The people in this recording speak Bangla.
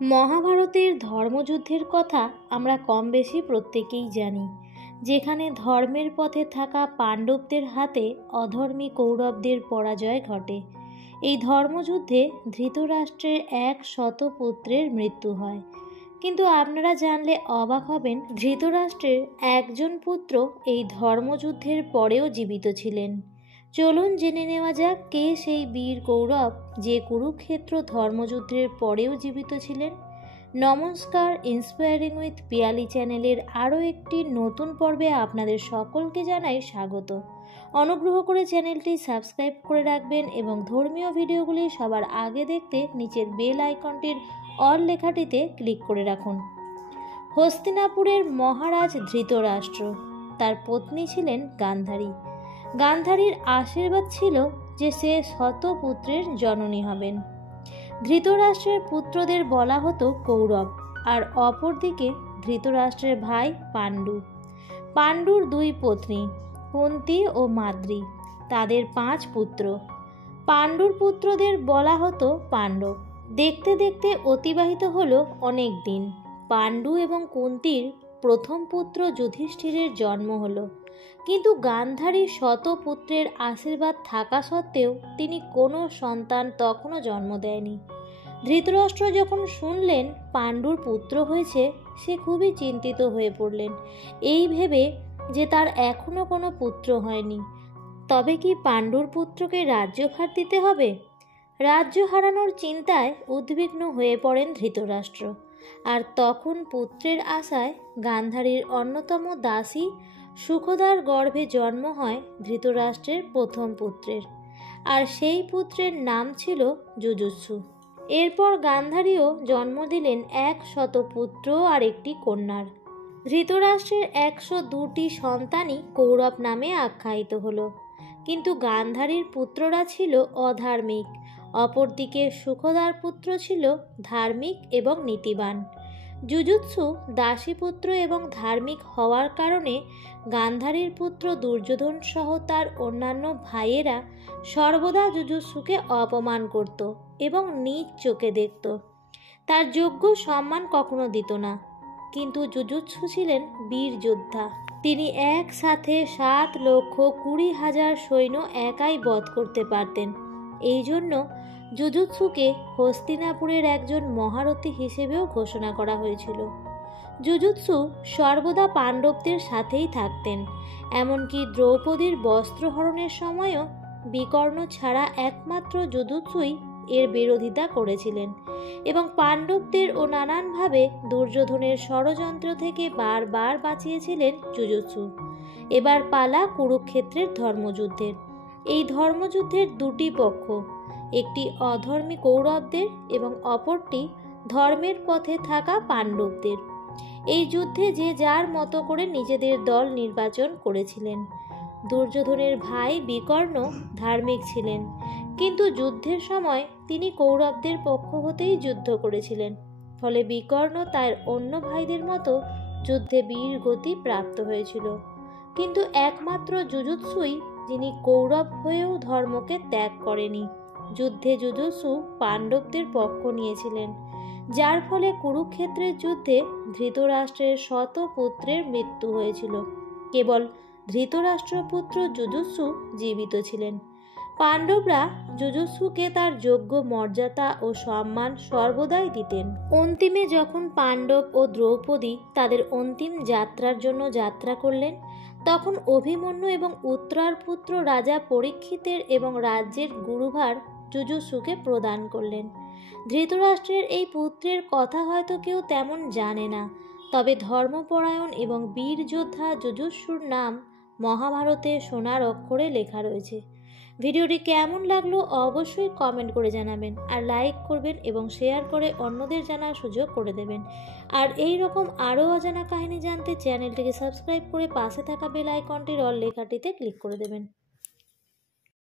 মহাভারতের ধর্মযুদ্ধের কথা আমরা কম বেশি প্রত্যেকেই জানি, যেখানে ধর্মের পথে থাকা পাণ্ডবদের হাতে অধর্মী কৌরবদের পরাজয় ঘটে। এই ধর্মযুদ্ধে ধৃতরাষ্ট্রের 100 পুত্রের মৃত্যু হয়। কিন্তু আপনারা জানলে অবাক হবেন, ধৃতরাষ্ট্রের একজন পুত্র এই ধর্মযুদ্ধের পরেও জীবিত ছিলেন। চলুন জেনে নেওয়া যাক কে সেই বীর কৌরব যে কুরুক্ষেত্র ধর্মযুদ্ধের পরেও জীবিত ছিলেন। নমস্কার, ইন্সপায়ারিং উইথ পিয়ালি চ্যানেলের আরও একটি নতুন পর্বে আপনাদের সকলকে জানাই স্বাগত। অনুগ্রহ করে চ্যানেলটি সাবস্ক্রাইব করে রাখবেন এবং ধর্মীয় ভিডিওগুলি সবার আগে দেখতে নিচের বেল আইকনটির অল লেখাটিতে ক্লিক করে রাখুন। হস্তিনাপুরের মহারাজ ধৃতরাষ্ট্র, তার পত্নী ছিলেন গান্ধারী। গান্ধারীর আশীর্বাদ ছিল যে সে 100 পুত্রের জননী হবেন। ধৃতরাষ্ট্রের পুত্রদের বলা হতো কৌরব, আর অপরদিকে ধৃতরাষ্ট্রের ভাই পাণ্ডু। পাণ্ডুর 2 পত্নী কুন্তী ও মাদ্রী, তাদের 5 পুত্র। পাণ্ডুর পুত্রদের বলা হতো পাণ্ডব। দেখতে দেখতে অতিবাহিত হলো অনেক দিন। পাণ্ডু এবং কুন্তীর প্রথম পুত্র যুধিষ্ঠিরের জন্ম হলো, কিন্তু গান্ধারীর 100 পুত্রের আশীর্বাদ থাকা সত্ত্বেও তিনি কোনো সন্তান তখনও জন্ম দেয়নি। ধৃতরাষ্ট্র যখন শুনলেন পাণ্ডুর পুত্র হয়েছে, সে খুবই চিন্তিত হয়ে পড়লেন, এই ভেবে যে তার এখনও কোনো পুত্র হয়নি। তবে কি পাণ্ডুর পুত্রকে রাজ্যভার দিতে হবে? রাজ্য হারানোর চিন্তায় উদ্বিগ্ন হয়ে পড়েন ধৃতরাষ্ট্র। আর তখন পুত্রের আশায় গান্ধারীর অন্যতম দাসী সুখদার গর্ভে জন্ম হয় ধৃতরাষ্ট্রের প্রথম পুত্রের, আর সেই পুত্রের নাম ছিল যুযুৎসু। এরপর গান্ধারীও জন্ম দিলেন 100 পুত্র আর একটি কন্যার। ধৃতরাষ্ট্রের 102টি সন্তানই কৌরব নামে আখ্যায়িত হলো, কিন্তু গান্ধারীর পুত্ররা ছিল অধার্মিক। অপরদিকে সুখদার পুত্র ছিল ধার্মিক এবং নীতিবান। যুযুৎসু দাসীপুত্র এবং ধার্মিক হওয়ার কারণে গান্ধারীর পুত্র দুর্যোধন সহ তার অন্যান্য ভাইয়েরা সর্বদা যুযুৎসুকে অপমান করত এবং নীচ চোখে দেখত। তার যোগ্য সম্মান কখনো দিত না। কিন্তু যুযুৎসু ছিলেন বীর যোদ্ধা। তিনি একসাথে 7,20,000 সৈন্য একাই বধ করতে পারতেন। এই জন্য যুযুৎসুকে হস্তিনাপুরের একজন মহারথী হিসেবেও ঘোষণা করা হয়েছিল। যুযুৎসু সর্বদা পাণ্ডবদের সাথেই থাকতেন, এমনকি দ্রৌপদীর বস্ত্রহরণের সময়ও বিকর্ণ ছাড়া একমাত্র যুযুৎসুই এর বিরোধিতা করেছিলেন এবং পাণ্ডবদের ও নানানভাবে দুর্যোধনের ষড়যন্ত্র থেকে বারবার বাঁচিয়েছিলেন যুযুৎসু। এবার পালা কুরুক্ষেত্রের ধর্মযুদ্ধের। এই ধর্মযুদ্ধের 2টি পক্ষ, একটি অধর্মী কৌরবদের এবং অপরটি ধর্মের পথে থাকা পাণ্ডবদের। এই যুদ্ধে যে যার মতো করে নিজেদের দল নির্বাচন করেছিলেন। দুর্যোধনের ভাই বিকর্ণ ধার্মিক ছিলেন, কিন্তু যুদ্ধের সময় তিনি কৌরবদের পক্ষ হতেই যুদ্ধ করেছিলেন। ফলে বিকর্ণ তার অন্য ভাইদের মতো যুদ্ধে বীর গতি প্রাপ্ত হয়েছিল। কিন্তু একমাত্র যুযুৎসুই যিনি কৌরব হয়েও ধর্মকে ত্যাগ করেনি। যুদ্ধে যুযুৎসু পাণ্ডবদের পক্ষ নিয়েছিলেন, যার ফলে কুরুক্ষেত্রের যুদ্ধে ধৃতরাষ্ট্রের 100 পুত্রের মৃত্যু হয়েছিল। কেবল ধৃতরাষ্ট্রপুত্র যুযুৎসু জীবিত ছিলেন। পাণ্ডবরা যুযুৎসুকে তার যোগ্য মর্যাদা ও সম্মান সর্বদাই দিতেন। অন্তিমে যখন পাণ্ডব ও দ্রৌপদী তাদের অন্তিম যাত্রার জন্য যাত্রা করলেন, তখন অভিমন্যু এবং উত্তরার পুত্র রাজা পরীক্ষিতের এবং রাজ্যের গুরুভার যুযুৎসুকে প্রদান করলেন। ধৃতরাষ্ট্রের এই পুত্রের কথা হয়তো কেউ তেমন জানে না, তবে ধর্মপরায়ণ এবং বীর যোদ্ধা যুযুৎসুর নাম মহাভারতে সোনার অক্ষরে লেখা রয়েছে। ভিডিওটি কেমন লাগলো অবশ্যই কমেন্ট করে জানাবেন, আর লাইক করবেন এবং শেয়ার করে অন্যদের জানার সুযোগ করে দেবেন। আর এই রকম আরও অজানা কাহিনী জানতে চ্যানেলটিকে সাবস্ক্রাইব করে পাশে থাকা বেল আইকনটির অল লেখাটিতে ক্লিক করে দেবেন।